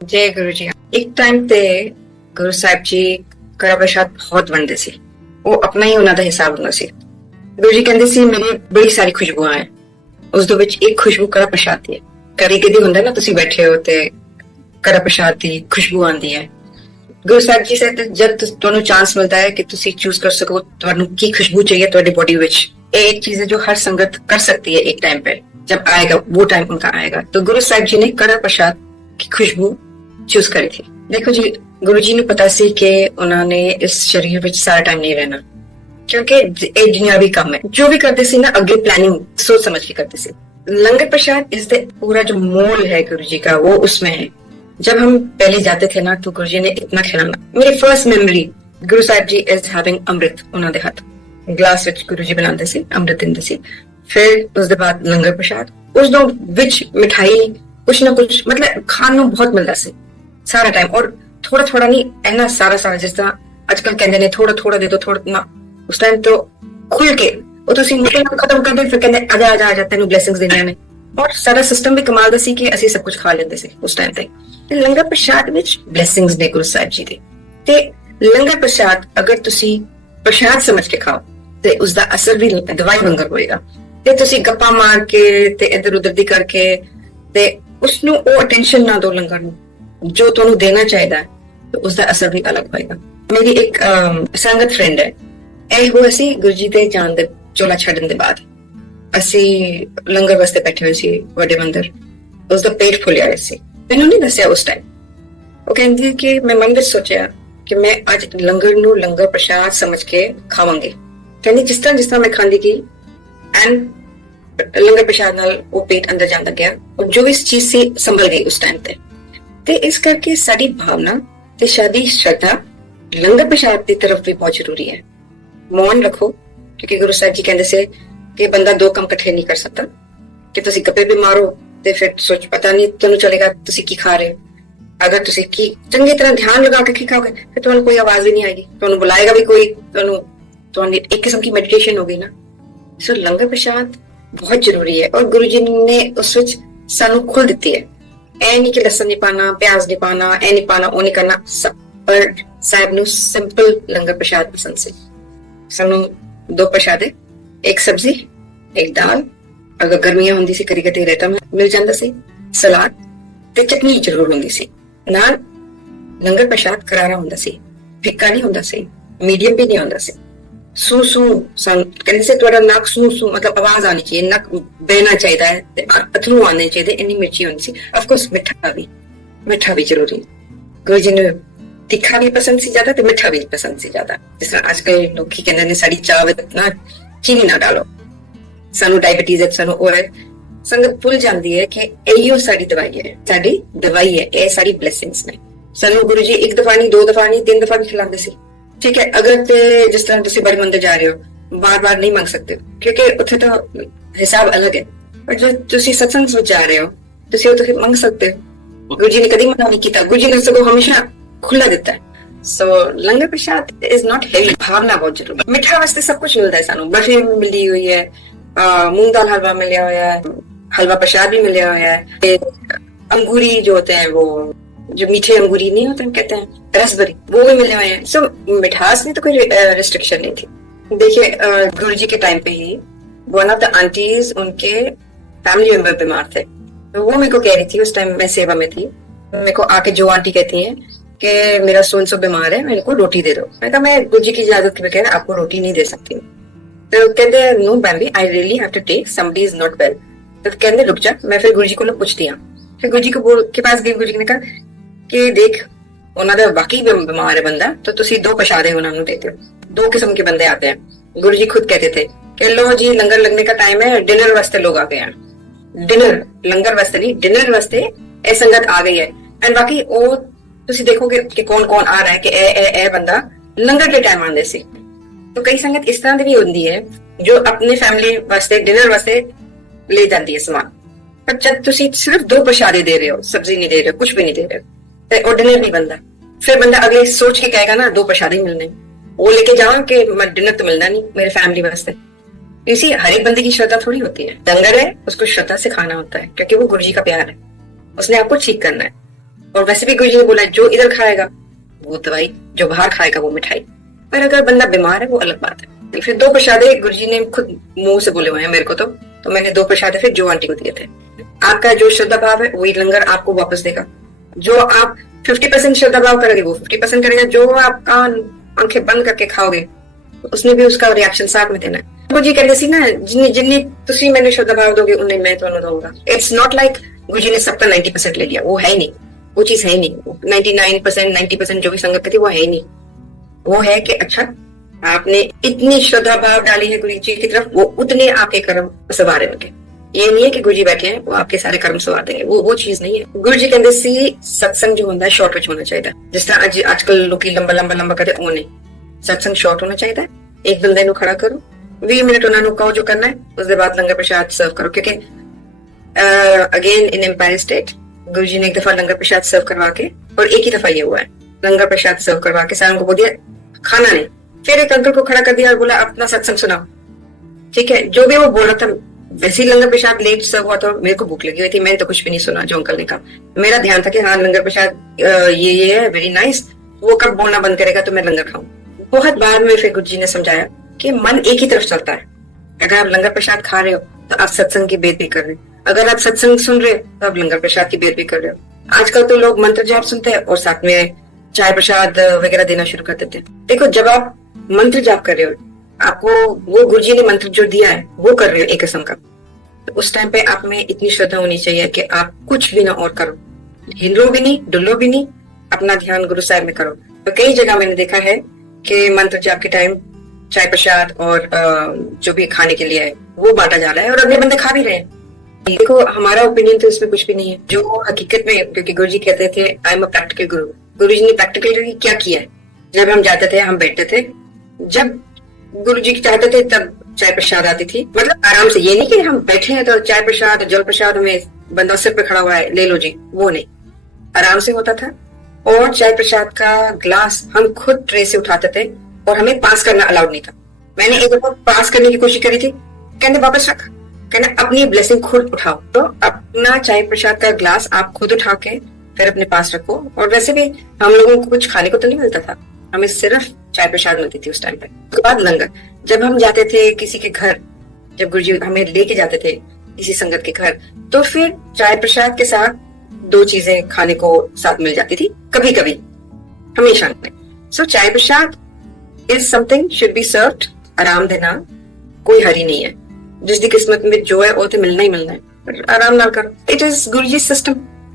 ਜੈ ਗੁਰੂ ਜੀ। ਇੱਕ ਟਾਈਮ ਤੇ ਗੁਰੂ ਸਾਹਿਬ ਜੀ ਕੜਾ ਪ੍ਰਸ਼ਾਦ ਬਹੁਤ ਵੰਡਦੇ ਸੀ। ਉਹ ਆਪਣਾ ਹੀ ਉਹਨਾਂ ਦਾ ਹਿਸਾਬ ਹੁੰਦਾ ਸੀ। ਗੁਰੂ ਜੀ ਕਹਿੰਦੇ ਸੀ ਮੇਰੇ ਬੜੀ ਸਾਰੀ ਖੁਸ਼ਬੂਆਂ ਹੈ, ਉਸ ਦੇ ਵਿੱਚ ਇੱਕ ਖੁਸ਼ਬੂ ਕੜਾ ਪ੍ਰਸ਼ਾਦ ਦੀ ਹੈ। ਕਦੀ ਕਦੀ ਹੁੰਦਾ ਨਾ ਤੁਸੀਂ ਬੈਠੇ ਹੋ ਤੇ ਕੜਾ ਪ੍ਰਸ਼ਾਦ ਦੀ ਖੁਸ਼ਬੂ ਆਉਂਦੀ ਹੈ। ਗੁਰੂ ਸਾਹਿਬ ਜੀ ਸੇ ਜਦ ਤੁਹਾਨੂੰ ਚਾਂਸ ਮਿਲਦਾ ਹੈ ਕਿ ਤੁਸੀਂ ਚੂਜ਼ ਕਰ ਸਕੋ ਤੁਹਾਨੂੰ ਕੀ ਖੁਸ਼ਬੂ चाहिए ਤੁਹਾਡੀ बॉडी ਵਿੱਚ। ये एक चीज है जो हर संगत कर सकती है एक टाइम पे, जब आएगा वो टाइम उनका आएगा। तो गुरु साहिब जी ने कड़ा प्रसाद की खुशबू चूज करी थी। देखो जी, गुरु जी ने पता सी कि उन्होंने इस शरीर ਵਿੱਚ सारा टाइम नहीं रहना, क्योंकि एक दुनियावी काम है। जो भी करते सी ना अगे प्लानिंग सोच समझ के करते सी। लंगर प्रसाद इस पूरा जो मोल है गुरु जी का वो उसमें है। जब हम पहले जाते थे ना तो गुरु जी ने इतना खिलाना। मेरी first memory Guru Sahib ji is having अमृत उन्होंने हाथ ਗਲਾਸ ਵਿੱਚ ਗੁਰੂ ਜੀ ਬਣਾਉਂਦੇ ਸੀ, ਅੰਮ੍ਰਿਤ ਦਿੰਦੇ ਸੀ। ਫਿਰ ਉਸ ਦੇ ਬਾਅਦ ਲੰਗਰ ਪ੍ਰਸ਼ਾਦ, ਉਸ ਤੋਂ ਵਿੱਚ ਮਿਠਾਈ ਕੁਛ ਨਾ ਕੁਛ, ਮਤਲਬ ਖਾਣ ਨੂੰ ਬਹੁਤ ਮਿਲਦਾ ਸੀ ਸਾਰਾ ਟਾਈਮ। ਔਰ ਥੋੜਾ ਥੋੜਾ ਨਹੀਂ, ਇੰਨਾ ਸਾਰਾ ਸਾਰਾ, ਜਿਸ ਤਰ੍ਹਾਂ ਅੱਜ ਕੱਲ ਕਹਿੰਦੇ ਨੇ ਥੋੜਾ ਥੋੜਾ ਦੇ ਦੋ, ਥੋੜਾ ਨਾ। ਉਸ ਟਾਈਮ ਤੋਂ ਖੁੱਲ ਕੇ ਉਹ ਤੁਸੀਂ ਮੁਸ਼ਕਿਲ ਖਤਮ ਕਰਦੇ, ਫਿਰ ਕਹਿੰਦੇ ਆਜਾ ਆਜਾ ਆਜਾ ਤੈਨੂੰ ਬਲੇਸਿੰਗਸ ਦੇਣੀਆਂ ਨੇ। ਔਰ ਸਾਰਾ ਸਿਸਟਮ ਵੀ ਕਮਾਲ ਦਾ ਸੀ ਕਿ ਅਸੀਂ ਸਭ ਕੁਝ ਖਾ ਲੈਂਦੇ ਸੀ ਉਸ ਟਾਈਮ ਤੇ। ਲੰਗਰ ਪ੍ਰਸ਼ਾਦ ਵਿੱਚ ਬਲੇਸਿੰਗਸ ਨੇ ਗੁਰੂ ਸਾਹਿਬ ਜੀ ਦੇ। ਤੇ ਲੰਗਰ ਪ੍ਰਸ਼ਾਦ ਅਗਰ ਤੁਸੀਂ ਪ੍ਰਸ਼ਾਦ ਸਮਝ ਕੇ ਖਾਓ ਤੇ ਉਸਦਾ ਅਸਰ ਵੀ ਦਵਾਈ ਵਾਂਗਰ ਹੋਏਗਾ। ਤੇ ਤੁਸੀਂ ਗੱਪਾਂ ਮਾਰ ਕੇ ਤੇ ਇੱਧਰ ਉਧਰ ਦੀ ਕਰਕੇ ਤੇ ਉਸਨੂੰ ਉਹ ਅਟੈਂਸ਼ਨ ਨਾ ਦਿਓ ਲੰਗਰ ਨੂੰ ਜੋ ਤੁਹਾਨੂੰ ਦੇਣਾ ਚਾਹੀਦਾ ਹੈ, ਤੇ ਉਸਦਾ ਅਸਰ ਵੀ ਅਲੱਗ ਹੋਏਗਾ। ਮੇਰੀ ਇੱਕ ਸੰਗਤ ਫਰੈਂਡ ਹੈ, ਇਹ ਹੋਇਆ ਸੀ ਗੁਰੂ ਜੀ ਦੇ ਜਾਣ ਦੇ ਚੋਲਾ ਛੱਡਣ ਦੇ ਬਾਅਦ ਅਸੀਂ ਲੰਗਰ ਵਾਸਤੇ ਬੈਠੇ ਹੋਏ ਸੀ ਵੱਡੇ ਮੰਦਰ। ਉਸਦਾ ਪੇਟ ਫੁੱਲਿਆ ਹੋਇਆ ਸੀ। ਮੈਨੂੰ ਨਹੀਂ ਦੱਸਿਆ ਉਸ ਟਾਈਮ। ਉਹ ਕਹਿੰਦੀ ਕਿ ਮੈਂ ਮਨ ਵਿੱਚ ਸੋਚਿਆ ਕਿ ਮੈਂ ਅੱਜ ਲੰਗਰ ਨੂੰ ਲੰਗਰ ਪ੍ਰਸ਼ਾਦ ਸਮਝ ਕੇ ਖਾਵਾਂਗੀ। ਕਹਿੰਦੀ ਜਿਸ ਤਰ੍ਹਾਂ ਮੈਂ ਖਾਂਦੀ ਗਈ ਐਂਡ ਲੰਗਰ ਪ੍ਰਸ਼ਾਦ ਨਾਲ ਉਹ ਪੇਟ ਅੰਦਰ ਜਾਂਦਾ ਗਿਆ, ਔਰ ਜੋ ਇਸ ਚੀਜ਼ ਸੀ ਸੰਭਲ ਗਈ ਉਸ ਟਾਈਮ ਤੇ ਇਸ ਕਰਕੇ ਸਾਡੀ ਭਾਵਨਾ ਤੇ ਸਾਡੀ ਸ਼ਰਧਾ ਲੰਗਰ ਪ੍ਰਸ਼ਾਦ ਦੀ ਤਰਫ ਵੀ ਬਹੁਤ ਜ਼ਰੂਰੀ ਹੈ। ਮੌਨ ਰੱਖੋ, ਕਿਉਂਕਿ ਗੁਰੂ ਸਾਹਿਬ ਜੀ ਕਹਿੰਦੇ ਸੀ ਕਿ ਬੰਦਾ ਦੋ ਕੰਮ ਇਕੱਠੇ ਨਹੀਂ ਕਰ ਸਕਦਾ, ਕਿ ਤੁਸੀਂ ਗੱਪੇ ਵੀ ਮਾਰੋ ਤੇ ਫਿਰ ਸੋਚ ਪਤਾ ਨਹੀਂ ਤੁਹਾਨੂੰ ਚੱਲੇਗਾ ਤੁਸੀਂ ਕੀ ਖਾ ਰਹੇ ਹੋ। ਅਗਰ ਤੁਸੀਂ ਕੀ ਚੰਗੀ ਤਰ੍ਹਾਂ ਧਿਆਨ ਲਗਾ ਕੇ ਕੀ ਖਾਓਗੇ ਫਿਰ ਤੁਹਾਨੂੰ ਕੋਈ ਆਵਾਜ਼ ਵੀ ਨਹੀਂ ਆਏਗੀ, ਤੁਹਾਨੂੰ ਬੁਲਾਏਗਾ ਵੀ ਕੋਈ, ਤੁਹਾਨੂੰ एक किस्म की मेडिटेशन होगी ना। सो लंगर प्रसाद बहुत जरूरी है और गुरु जी ने उस विच सानू खुल दिती है। ऐ नहीं कि लसन नहीं पाना, प्याज नहीं पाना, ऐ नहीं पाना, ओ नहीं करना। पर साहब नू सिंपल लंगर प्रसाद पसंद से। सानू दो प्रसाद, एक सब्जी एक दाल, अगर गर्मियां होंदी सी कदी कदी रायता मिल जांदा सी, सलाद ते चटनी जरूर होंदी सी नाल। लंगर प्रसाद करारा होंदा सी, फिक्का नहीं होंदा सी, मीडियम भी नहीं होंदा सी। सू सू कहने से थोड़ा नक सू सू मतलब आवाज आनी चाहिए, नक बहना चाहिए, अथरू आने चाहिए, इन्नी मिर्ची होनी सी। ऑफ कोर्स मिठा भी जरूरी। गुरु जी ने तीखा भी पसंद सी ज्यादा ते मिठा भी पसंद सी ज्यादा। जिस तरह आजकल लोग की कहंदे ने साडी चाह विच ना चीनी ना डालो, सानू डायबिटीज है, सानू और संगत भुल जाती है कि इहो साडी दवाई है, साडी दवाई है, ये साडी ब्लेसिंग्स ने। सानू गुरु जी एक दफा नहीं, दो दफा नहीं, तीन दफा भी खिलाते सी। ठीक है, अगर ते जिस तरह तुसी बड़े मंदिर जा रहे हो बार बार नहीं मांग सकते, क्योंकि उत्थे तो हिसाब अलग है। पर जो तुसी सत्संग में जा रहे हो तुसी उत्थे मांग सकते हो। गुरु जी ने कभी मना नहीं किया, गुरु जी ने सबको हमेशा खुला देता है। सो लंगर प्रसाद इज नॉट हेवी। भावना बहुत जरूरी है। मिठा वास्ते सब कुछ मिलता है, सानू बर्फी मिली हुई है, मूंग दाल हलवा मिला हुआ है, हलवा प्रसाद भी मिला हुआ है, अंगूरी जो होते हैं वो जो मीठे अंगूरी नहीं होते कहते हैं रसबरी, वो भी मिले हुए हैं। सो मिठास में तो कोई रिस्ट्रिक्शन नहीं थी। देखिए गुरु जी के टाइम पे ही वन ऑफ द आंटीज उनके फैमिली मेंबर बीमार थे, तो वो मेरे को कह रही थी, उस टाइम मैं सेवा में थी, मेरे को आके जो आंटी कहती है कि मेरा सोन सो बीमार है, मेरे को रोटी दे दो। मैं कहा मैं गुरु जी की इजाजत के बगैर आपको रोटी नहीं दे सकती। तो कहते no Bambi, I really have to take, somebody is not well. तो कहते रुक जा। मैं फिर गुरु जी को पूछ दिया, फिर गुरु जी के पास गई। गुरु जी ने कहा कि देख ਉਹਨਾਂ ਦਾ ਵਾਕਈ ਬਿਮਾਰ ਹੈ ਬੰਦਾ, तो ਤੁਸੀਂ दो प्रसादे ਉਹਨਾਂ ਨੂੰ देते हो। दो किस्म के बंदे आते हैं। गुरु जी खुद कहते थे कि लो जी लंगर लगने का टाइम है, डिनर वास्ते लोग आ गए हैं। डिनर लंगर वास्ते नहीं, डिनर वास्ते ਇਹ संगत आ गई है। एंड बाकी ਉਹ ਤੁਸੀਂ ਦੇਖੋਗੇ ਕਿ ਕੌਣ ਕੌਣ ਆ ਰਿਹਾ ਹੈ ਕਿ ਇਹ ਬੰਦਾ ਲੰਗਰ ਦੇ ਟਾਈਮ ਆਉਂਦੇ ਸੀ। तो कई संगत इस तरह ਦੀ ਵੀ ਹੁੰਦੀ ਹੈ ਜੋ अपनी फैमिली वास्ते डिनर वास्ते ले जाती है सामान। पर जब ਤੁਸੀਂ सिर्फ दो प्रसादे दे रहे हो, सब्जी नहीं दे रहे हो, कुछ भी नहीं दे रहे हो, डिनर नहीं बनता। फिर बंदा अगले सोच के कहेगा ना दो प्रसाद ही मिलने, वो लेके जाओ कि डिनर तो मिलना नहीं मेरे फैमिली वास्ते। इसी हर एक बंदे की श्रद्धा थोड़ी होती है। लंगर है उसको श्रद्धा से खाना होता है, क्योंकि वो गुरु जी का प्यार है, उसने आपको ठीक करना है। और वैसे भी गुरुजी ने बोला जो इधर खाएगा वो दवाई, जो बाहर खाएगा वो मिठाई। पर अगर बंदा बीमार है वो अलग बात है। फिर 2 प्रसादे गुरुजी ने खुद मुंह से बोले हुए हैं मेरे को, तो मैंने 2 प्रसादे फिर जो आंटी को दिए थे। आपका जो श्रद्धा भाव है वही लंगर आपको वापस देगा। जो आप 50% श्रद्धा भाव करोगे वो 50% करेगा। जो आप आंखें बंद करके खाओगे उसने भी उसका रिएक्शन साथ में देना है। गुरुजी कहते सी ना जिन्नी तुसी मैंने श्रद्धा भाव दोगे उन्हें मैं तुम्हें दूंगा। इट्स नॉट लाइक गुरुजी ने सबका 90% ले लिया, वो है ही नहीं, वो चीज है ही नहीं। 99% 90% जो भी संगत करती है वो है ही नहीं। वो है कि अच्छा आपने इतनी श्रद्धा भाव डाली है गुरु जी की तरफ, वो उतने आपके कर्म सवारे होंगे। ये नहीं है कि गुरु जी बैठे हैं वो आपके सारे कर्म सवार देंगे, वो चीज नहीं है। गुरु जी कहते सी सत्संग जो होता है शॉर्ट विच होना चाहिए। जिस तरह आजकल लोग लंबा करते वो नहीं, सत्संग शॉर्ट होना चाहिए। एक बंदे नु खड़ा करो 20 मिनट उन्होंने कहो जो करना है, उसके बाद लंगर प्रसाद सर्व करो। क्योंकि अगेन इन एम्पायर स्टेट गुरु जी ने एक दफा लंगर प्रसाद सर्व करवा के, और एक ही दफा ये हुआ है, लंगर प्रसाद सर्व करवा के सारों को बोल दिया खाना नहीं। फिर एक अंकल को खड़ा कर दिया और बोला अपना सत्संग सुनाओ। ठीक है, जो भी वो बोल रहा था, वैसे ही लंगर प्रसाद लेट सर्व हुआ तो मेरे को भूख लगी हुई थी, मैंने तो कुछ भी नहीं सुना जो अंकल ने कहा। मेरा ध्यान था कि हाँ लंगर प्रसाद ये है वेरी नाइस, वो कब बोलना बंद करेगा तो मैं लंगर खाऊं। बहुत बाद में फिर गुरु जी ने समझाया कि मन एक ही तरफ चलता है। अगर आप लंगर प्रसाद खा रहे हो तो आप सत्संग की बेइज्जती कर रहे हो, अगर आप सत्संग सुन रहे हो तो आप लंगर प्रसाद की बेइज्जती कर रहे हो। आजकल तो लोग मंत्र जाप सुनते हैं और साथ में चाय प्रसाद वगैरह देना शुरू कर देते हैं। देखो जब आप मंत्र जाप कर रहे हो, आपको वो गुरुजी ने मंत्र जो दिया है वो कर रहे हो एक किस्म का, तो उस टाइम पे आप में इतनी श्रद्धा होनी चाहिए कि आप कुछ भी ना और करो, हिलो भी नहीं डुलो भी नहीं, अपना ध्यान गुरु साहब में करो। तो कई जगह मैंने देखा है कि मंत्र जाप के टाइम चाय प्रसाद और जो भी खाने के लिए है वो बांटा जा रहा है और अगले बंदे खा भी रहे हैं। देखो हमारा ओपिनियन तो इसमें कुछ भी नहीं है, जो हकीकत में, क्योंकि गुरुजी कहते थे आई एम अ प्रैक्टिकल गुरु। गुरुजी ने प्रैक्टिकल क्या किया है, जब हम जाते थे हम बैठते थे, जब गुरुजी चाहते थे तब चाय प्रसाद आती थी, मतलब आराम से। ये नहीं कि हम बैठे हैं तो चाय प्रसाद जल प्रसाद में बंदा सिर पे खड़ा हुआ है ले लो जी, वो नहीं, आराम से होता था। और चाय प्रसाद का ग्लास हम खुद ट्रे से उठाते थे और हमें पास करना अलाउड नहीं था। मैंने एक बार पास करने की कोशिश करी थी, कहने वापस रख, कहना अपनी ब्लेसिंग खुद उठाओ। तो अपना चाय प्रसाद का ग्लास आप खुद उठा के फिर अपने पास रखो। और वैसे भी हम लोगों को कुछ खाने को तो नहीं मिलता था, हमें सिर्फ चाय प्रसाद मिलती थी उस टाइम पे। उसके बाद लंगर, जब हम जाते थे किसी के घर, जब गुरुजी हमें लेके जाते थे किसी संगत के घर, तो फिर चाय प्रसाद के साथ 2 चीजें खाने को साथ मिल जाती थी, कभी कभी, हमेशा नहीं। So chai prasad is something should be served. आराम देना कोई हरी नहीं है, जिसकी किस्मत में जो है वो तो मिलना ही मिलना है, आराम ना करो। It is Guruji system,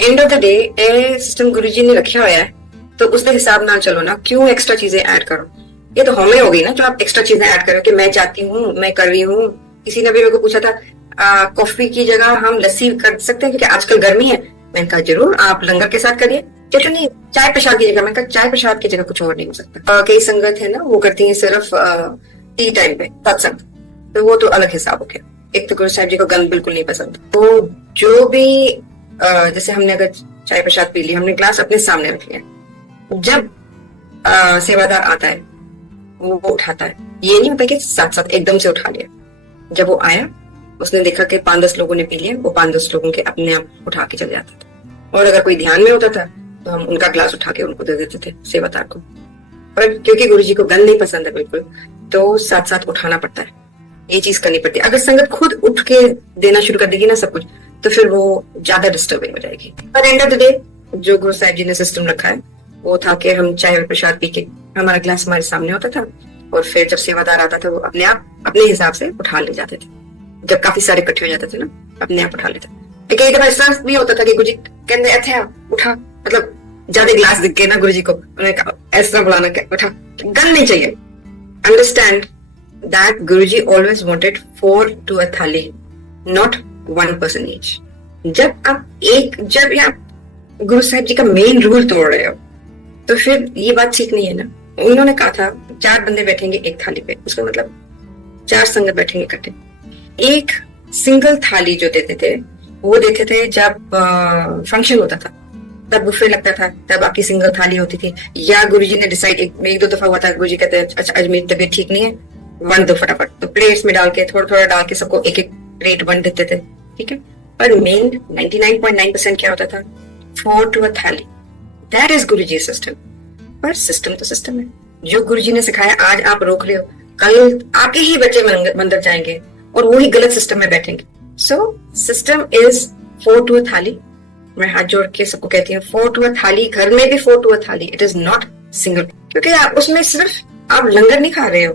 and of the day a system Guruji ने रखा हुआ है, तो उसके हिसाब ना चलो ना, क्यों एक्स्ट्रा चीजें ऐड करो। ये तो हमें हो गई ना जो आप एक्स्ट्रा चीजें ऐड करो कि मैं चाहती हूँ, मैं कर रही हूँ। किसी ने भी मेरे को पूछा था कॉफी की जगह हम लस्सी कर सकते हैं क्योंकि आजकल गर्मी है, मैंने कहा जरूर आप लंगर के साथ करिए। कहते नहीं चाय प्रसाद की जगह, मैंने कहा चाय प्रसाद की जगह कुछ और नहीं हो सकता। कई संगत है ना वो करती है सिर्फ टी टाइम पे सत्संग, तो वो तो अलग हिसाब हो गया। एक तो गुरु साहब जी को गंद बिल्कुल नहीं पसंद, तो जो भी जैसे हमने अगर चाय प्रसाद पी ली, हमने ग्लास अपने सामने रख लिया, जब सेवादार आता है वो उठाता है, ये नहीं होता कि साथ साथ एकदम से उठा लिया। जब वो आया उसने देखा कि 5-10 लोगों ने पी लिया, वो 5-10 लोगों के अपने आप उठा के चले जाता था। और अगर कोई ध्यान में होता था तो हम उनका ग्लास उठा के उनको दे देते थे सेवादार को। पर क्योंकि गुरुजी को गंद नहीं पसंद है बिल्कुल, तो साथ साथ उठाना पड़ता है, ये चीज करनी पड़ती है। अगर संगत खुद उठ के देना शुरू कर देगी ना सब कुछ, तो फिर वो ज्यादा डिस्टर्बिंग हो जाएगी। पर एंड ऑफ द डे जो गुरु साहिब जी ने सिस्टम रखा है वो था कि हम चाय और प्रसाद पी के, हमारा ग्लास हमारे सामने होता था और फिर जब सेवादार आता था वो अपने आप अपने हिसाब से उठा ले जाते थे। जब काफी सारे इकट्ठे हो जाते थे ना, अपने आप उठा लेते। कई दफा इस तरह भी होता था कि गुरुजी कहते अच्छा उठा, मतलब ज्यादा ग्लास दिख गए ना गुरुजी को, उन्होंने कहा इस तरह बुलाना क्या, उठा, गन नहीं चाहिए। Understand that Guruji always wanted 4 to a थाली, नॉट 1 person each। जब आप गुरु साहिब जी का मेन रूल तोड़ रहे हो तो फिर ये बात ठीक नहीं है ना। उन्होंने कहा था 4 बंदे बैठेंगे एक थाली पे, उसका मतलब 4 संगत बैठेंगे इकट्ठे। एक सिंगल थाली जो देते थे वो देते थे जब फंक्शन होता था, तब बुफे लगता था, तब आपकी सिंगल थाली होती थी। या गुरुजी ने डिसाइड एक दो दफा हुआ था, गुरुजी कहते हैं अच्छा आज मेरी तबीयत ठीक नहीं है, वन दो फटाफट, तो प्लेट्स में डाल के थोड़ा थोड़ा डाल के सबको एक एक प्लेट वन देते थे, ठीक है। पर मेन 99.9% क्या होता था, 4 to a थाली, that is Guru ji system. पर सिस्टम तो सिस्टम है, जो गुरु जी ने सिखाया आज आप रोक रहे हो, कल आपके ही बच्चे मंदिर जाएंगे और वही गलत सिस्टम में बैठेंगे। So system is 4 to a थाली। मैं हाथ जोड़ के सबको कहती हूँ 4 to a थाली, घर में भी 4 to a थाली, इट इज नॉट सिंगल। क्योंकि आप उसमें सिर्फ आप लंगर नहीं खा रहे हो,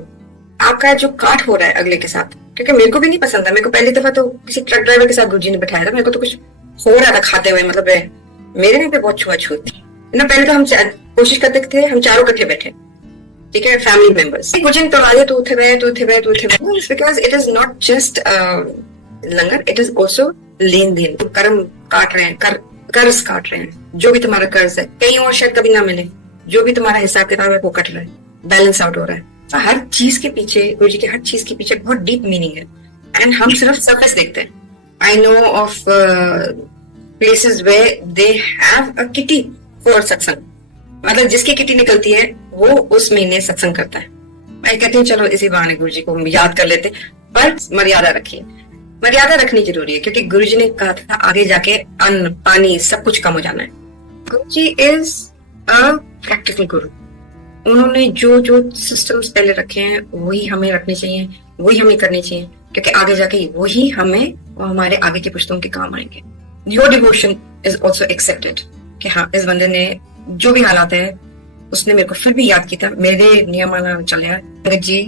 आपका जो काट हो रहा है अगले के साथ। क्योंकि मेरे को भी नहीं पसंद था, मेरे को पहली दफा तो किसी ट्रक ड्राइवर के साथ गुरुजी ने बैठाया था, मेरे को तो कुछ हो रहा था खाते हुए, मतलब मेरे में भी बहुत छुआछूत थी ना। पहले तो हम कोशिश करते थे हम चारों इकट्ठे बैठे, ठीक है, फैमिली मेंबर्स। गुरुजी ने करवा दिया तो उठे गए, because it is not just langar, it is also len den. कर्म काट रहे हैं, कर्ज काट रहे हैं, जो भी तुम्हारा कर्ज है कहीं और शायद कभी ना मिले, जो भी तुम्हारा हिसाब किताब है वो कट रहा है, बैलेंस आउट हो रहा है। तो हर चीज के पीछे, गुरुजी के हर चीज के पीछे बहुत डीप मीनिंग है, एंड हम सिर्फ सरफेस देखते हैं। I know of places where they have a kitty for satsang, मतलब जिसकी किटी निकलती है वो उस महीने सत्संग करता है। मैं कहती हूँ चलो इसी बहाने गुरुजी को याद कर लेते, पर मर्यादा रखिए, मर्यादा रखनी जरूरी है, क्योंकि गुरुजी ने कहा था आगे जाके अन्न पानी सब कुछ कम हो जाना है। गुरुजी इज अ प्रैक्टिकल गुरु। उन्होंने जो जो सिस्टम्स पहले रखे हैं वही हमें रखने चाहिए, वही हमें करनी चाहिए, क्योंकि आगे जाके वही हमें और हमारे आगे की पुश्तों के काम आएंगे। Your devotion is also accepted, कि हाँ इस बंदे ने जो भी हालात है उसने मेरे को फिर भी याद किया, मेरे नियमाना चलिया। गुरु जी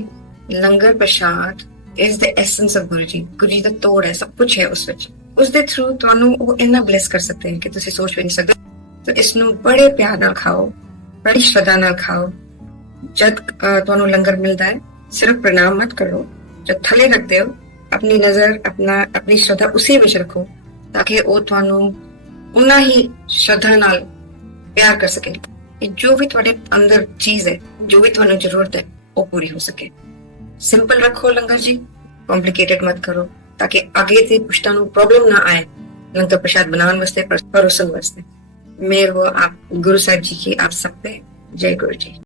लंगर प्रसाद इज द एसेंस ऑफ गुरु जी। गुरु जी दा तोड़ है, सब कुछ है उस विच। उस दे थ्रू ਤੁਹਾਨੂੰ ਉਹ ਇੰਨਾ ਬਲੈਸ ਕਰ ਸਕਦੇ हैं कि ਤੁਸੀਂ सोच भी नहीं सकते। तो इसਨੂੰ बड़े प्यार ਨਾਲ खाओ, बड़ी श्रद्धा ਨਾਲ खाओ। जब ਤੁਹਾਨੂੰ लंगर मिलता है सिर्फ प्रणाम मत करो, जब थले रखते हो अपनी नजर अपनी श्रद्धा उसी ਵਿੱਚ रखो, ताकि ਉਹ ਤੁਹਾਨੂੰ उन्ना ही श्रद्धा ਨਾਲ प्यार कर सके कि जो भी ਤੁਹਾਡੇ अंदर चीज है, जो भी ਤੁਹਾਨੂੰ जरूरत है वो पूरी हो सके। सिंपल रखो लंगर जी, कॉम्प्लिकेटेड मत करो, ताकि आगे से पुश्तां नूं प्रॉब्लम ना आए लंगर प्रसाद बनाने वास्ते, परोसन वास्ते। मेहर हो आप गुरु साहिब जी की आप सब पे। जय गुरु जी।